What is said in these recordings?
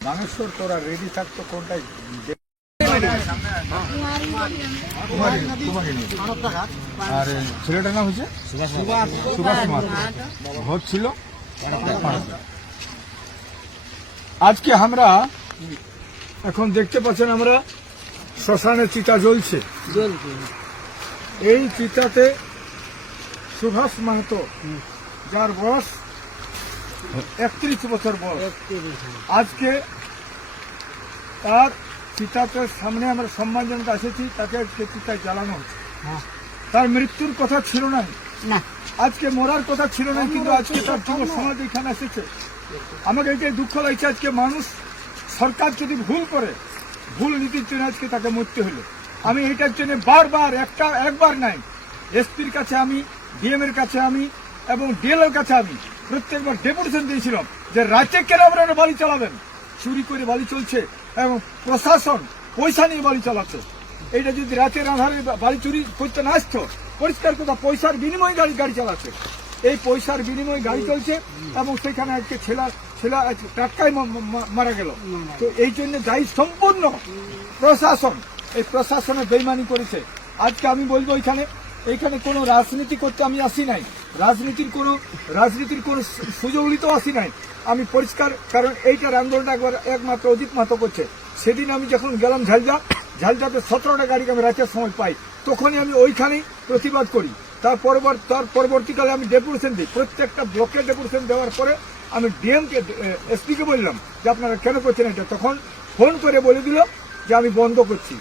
বানেশ্বর তোরা রেডি থাকতো কোনটাই? আর, ছেলেটার নাম হচ্ছে সুভাষ ভোট ছিল। আজকে আমরা এখন দেখতে পাচ্ছেন আমরা শ্মশানে চিতা জ্বলছে। এই চিতাতে সুভাষ মাহাতো, যার বয়স একত্রিশ বছর বয়স। আজকে তার চিতাতে সামনে আমরা সম্মানজনক এসেছি তাকে আজকে চিতায় জ্বালানো হচ্ছে। তার মৃত্যুর কথা ছিল না না। আজকে মরার কথা ছিল না কিন্তু আজকে তার যুব সমাজ এখানে এসেছে। আমাকে এটাই দুঃখ লাগছে আজকে মানুষ সরকার যদি ভুল করে ভুল নীতির জন্য আজকে তাকে মরতে হলো। আমি এটার জন্য বারবার একটা একবার নাই এসপির কাছে আমি ডিএম এর কাছে আমি এবং ডিএল এর কাছে আমি প্রত্যেকবার ডেপুটেশন দিয়েছিলাম যে রাজ্যে কেন আপনারা বাড়ি চালাবেন? চুরি করে বাড়ি চলছে এবং প্রশাসন পয়সা নিয়ে বাড়ি চালাচ্ছে। এটা যদি রাতের আধারে বাড়ি চুরি করতে না আসতো, পরিষ্কার কথা, পয়সার বিনিময়ে গাড়ি গাড়ি চালাচ্ছে। এই পয়সার বিনিময়ে গাড়ি চলছে এবং সেখানে আজকে ছেলা ছেলা টাটকায় মারা গেল। তো এই জন্য দায়ী সম্পূর্ণ প্রশাসন। এই প্রশাসনে বেইমানি করেছে। আজকে আমি বলব এখানে এইখানে কোনো রাজনীতি করতে আমি আসি নাই। রাজনীতির কোনো রাজনীতির কোনো সুযোগ নিতেও আসি নাই। আমি পরিষ্কার, কারণ এইটার আন্দোলনটা একবার একমাত্র অজিত মাতো করছে। সেদিন আমি যখন গেলাম ঝালদা, ঝালদাতে সতেরোটা গাড়িকে আমি রাতের সময় পাই। তখনই আমি ওইখানেই প্রতিবাদ করি। তার পরবর, তার পরবর্তীকালে আমি ডেপুটেশন দিই। প্রত্যেকটা ব্লকে ডেপুটেশন দেওয়ার পরে আমি ডিএমকে এসপিকে বললাম যে, আপনারা কেন করছেন এটা? তখন ফোন করে বলে দিল যে, আমি বন্ধ করছি।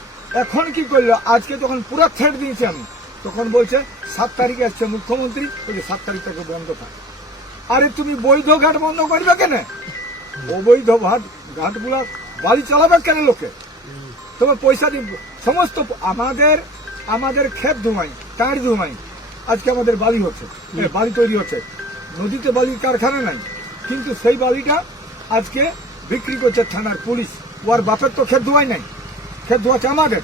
এখন কি করল? আজকে তখন পুরো থ্রেট দিয়েছি আমি তখন বলছে, সাত তারিখে আসছে মুখ্যমন্ত্রী বলছে সাত তারিখ থেকে বন্ধ থাক। আরে তুমি বৈধ ঘাট বন্ধ করবে কেন? অবৈধ ঘাট, ঘাটগুলা বাড়ি চালাবে কেন লোকে? তোমার পয়সা দিন। সমস্ত আমাদের আমাদের ক্ষেত ধুমাই কাঠ ধুমাই। আজকে আমাদের বালি হচ্ছে বালি তৈরি হচ্ছে। নদীতে বালির কারখানা নাই, কিন্তু সেই বালিটা আজকে বিক্রি করছে থানার পুলিশ। ওর বাপের তো ক্ষেত ধোয়াই নাই। ক্ষেত ধোয়াচ্ছে আমাদের।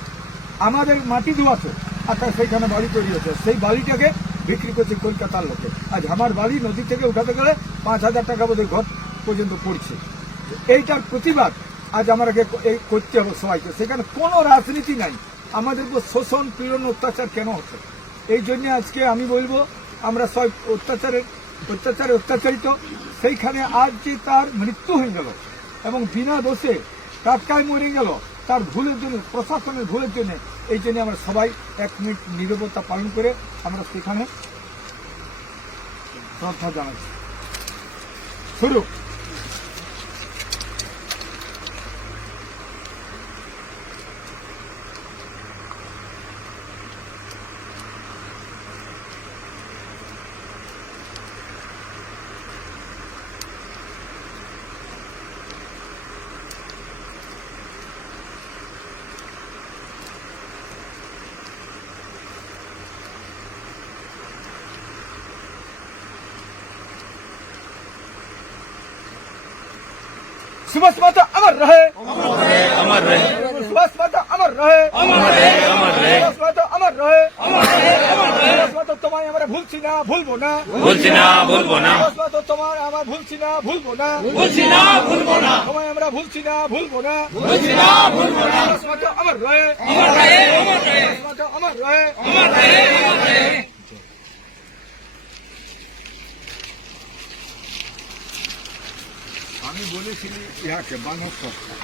আমাদের মাটি ধোয়াছে আর সেইখানে বাড়ি তৈরি হচ্ছে সেই বাড়িটাকে বিক্রি করছে কলকাতার লোকে। আজ আমার বাড়ি নদী থেকে উঠাতে গেলে পাঁচ হাজার টাকা বোধহয় ঘর পর্যন্ত পড়ছে। এইটার প্রতিবাদ আজ আমাকে এই করতে হবে সবাইকে। সেখানে কোনো রাজনীতি নাই। আমাদের উপর শোষণ, পীড়ন, অত্যাচার কেন হচ্ছে? এই জন্য আজকে আমি বলব, আমরা সব অত্যাচারের, অত্যাচারে অত্যাচারিত। সেইখানে আজ যে তার মৃত্যু হয়ে গেল এবং বিনা দোষে টাটকায় মরে গেল, তার ভুলের জন্য, প্রশাসনের ভুলের জন্য এই জন্য আমরা সবাই এক মিনিট নিরবতা পালন করে আমরা সেখানে শ্রদ্ধা জানাচ্ছি। শুরু। সুভাষ মাতা আমার রহে। আমার রহে। সুভাষ মাতা আমার রহে। আমার রহে আমার রহে। সুভাষ মাতা আমার রহে। আমার রহে আমার রহে সুভাষ মাতা তোমায় আমরা ভুলছি না ভুলবো না। ভুলছি না ভুলবো না। সুভাষ মাতা তোমার আমরা ভুলছি না ভুলবো না। ভুলছি না ভুলবো না। তোমায় আমরা ভুলছি না ভুলবো না। ভুলছি না ভুলবো না। সুভাষ মাতা আমার রহে আমার রহে। আমার রহে সুভাষ মাতা আমার রহে। আমার রহে আমার রহে। আমি বলেছিলি ইহাকে বানর সরকার